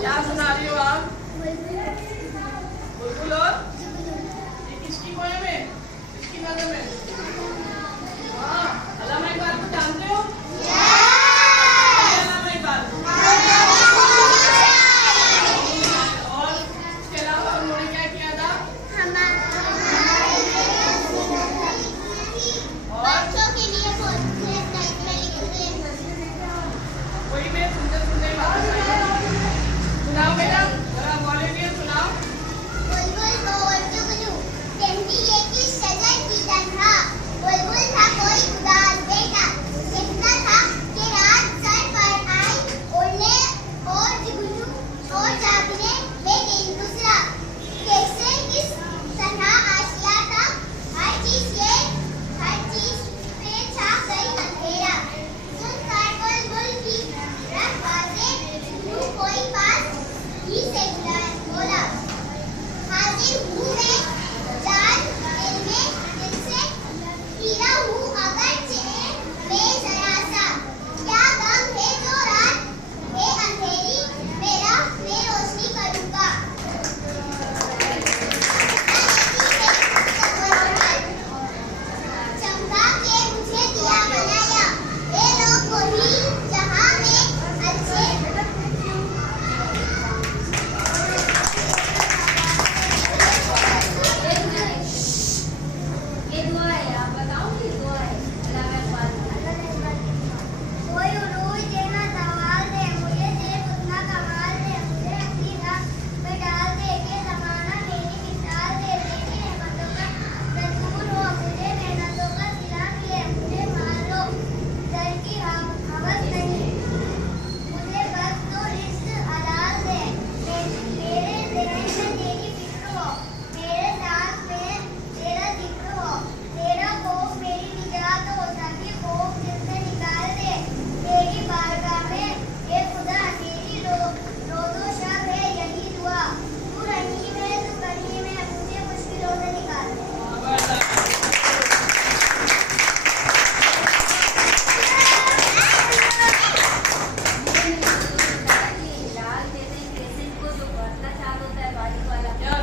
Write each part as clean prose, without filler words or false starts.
क्या सुना रही हो आप? बुलबुल और ये किसकी पोएम है? किसकी नज़र में? हाँ, अल्लामा इकबाल को जानते हो? अल्लामा इकबाल। और इसके अलावा उन्होंने क्या किया था? बच्चों के लिए वही मैं सुनते सुनते बात सुनाओ बेटा, जरा वॉलंटियर सुनाओ। बुलबुल बोल जुगनू कहती है कि शजर की तरह बुलबुल था कोई उदास बेटा, कहता था कि रात सर पर आई उड़ने और जुगनू और जागने में दिन दूसरा, कैसे किस तरह आशिया था हर चीज पे छा गई अंधेरा, सुनकर बुलबुल की रखवाले जुगनू कोई पास ही से बोला, हाजिर हूँ मैं जान में जिनसे हीरा हूँ अगरचे मैं जरा सा, क्या गम है जो रात है अंधेरी मेरा मैं रोशनी करूँगा। चमका के मुझे दिया बनाया ये लोग वही जहाँ में अच्छे ये दुआ है, आप बताओ कि दुआ है अल्लामा इकबाल की। कोई उरूज देना सवाल दे मुझे सिर्फ उतना कमाल दे, मुझे अपनी राह पे डाल दे के जमाना मेरी मिसाल दे, मेरी रहमतों का रसूल हो मुझे मेहनतों का सिला मिले, मुझे मारो दर की हवस नहीं, मुझे बस तो रिश्क हलाल दे, मेरे ज़हन में तेरी फिक्र हो, मेरे सांस में तेरा जिक्र हो, तेरा खौफ मेरी निजात हो, सभी खौफ दिल से निकाल दे, तेरी बारगाह में ए खुदा मेरी रोज़ो शब है यही दुआ, तू रहीम है तू करीम है मुझे मुश्किलों से निकाल दे। लाल कहते हैं क्रेसेंट को, जो बढ़ता चांद होता है बारीक वाला, क्या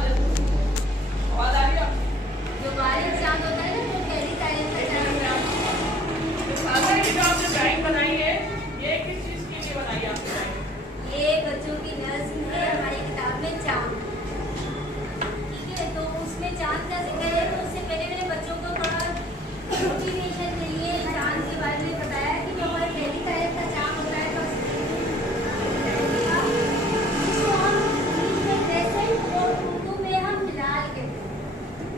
आवाज आ रही है? जो बारीक चांद होता है ना, वो पहली तारीख का चांद होता है। सागर की जो आपने ड्राइंग बनाई है, ये किस चीज के लिए बनाई है आपने ड्राइंग? ये बच्चों की नज्म है हमारी किताब में चांद, ठीक है, तो उसमें चांद का जिक्र है, तो उससे पहले मैंने बच्चों को थोड़ा मोटिवेशन के लिए चांद के बारे में बताया कि जो हमारी पहली तारीख का चांद होता है, तो इसको हम इंग्लिश में क्रेसेंट और उर्दू में हम हिलाल कहते हैं,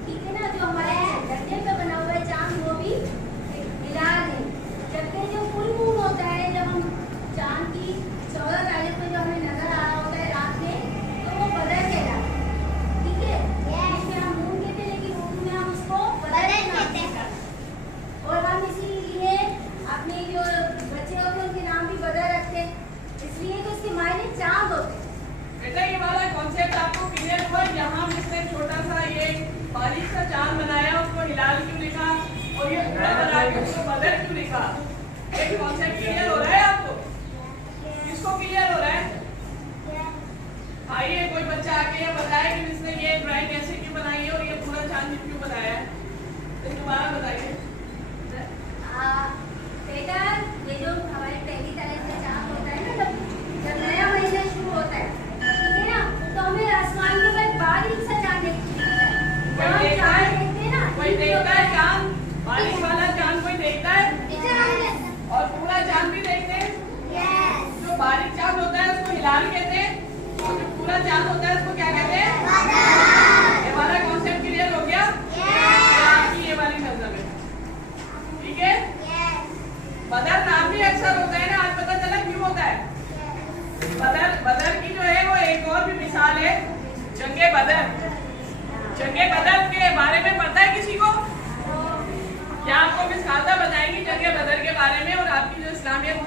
ठीक है ना। जो हमारे झंडे पे बना हुआ है चांद वो भी हिलाल है, जबकि जो फुल मून होता है, जब हम चांद की 14 तारीख को जो हमें नजर आ रहा होता है रात में, तो वो बदर कहलाता है, ठीक है। इसमें हम मून कहते हैं, लेकिन उर्दू में हम उसको बदर कहते हैं, और हम इसीलिए अपने जो बच्चे होते हैं उनके नाम भी बदर रखते हैं, इसलिए कि उसके मायने चांद होते हैं। बेटा ये वाला कॉन्सेप्ट आपको क्लियर हुआ? यहाँ जिसने छोटा सा ये बारीक सा चांद बनाया उसको हिलाल क्यों लिखा, और ये बड़ा बना के उसको बदर क्यों लिखा? एक कॉन्सेप्ट क्लियर हो रहा है आपको? किसको क्लियर हो रहा है? आइए कोई बच्चा आके ये बताए कि इसने ये ड्राइंग ऐसे क्यों बनाई है और ये पूरा चांद क्यों बनाया है? तो दोबारा बताइए। बेटा ये जो हमारी पहली तारीख का चांद होता है ना, जब नया महीना शुरू होता है, ठीक है ना, तो हमें आसमान के ऊपर बारीक सा चांद दिखता है। जब हम चांद देखते हैं ना, कोई देखता है चांद? बारिश वाला चांद कोई देखता है? और पूरा चांद भी देखते हैं? जो बारीक चांद होता है उसको हिलाल कहते हैं, और जो पूरा चांद होता है उसको क्या कहते हैं? ये वाला कॉन्सेप्ट क्लियर हो गया? आपकी ये वाली नजर है, ठीक है। बदर नाम भी अक्सर होता है ना, आज पता चला क्यों होता है? बदर की जो है वो एक और भी मिसाल है, जंगे बदर। जंगे बदर के बारे में पता है किसी को? क्या आपको मिस खालदा बताएंगी जंगे बदर के बारे में? और आपकी जो इस्लामियत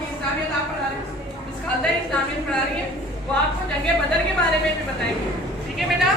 आप पढ़ा रही हैं, मिस खालदा इस्लामियत पढ़ा रही है, वो आपको जंगे बदर के बारे में भी बताएंगे, ठीक है बेटा।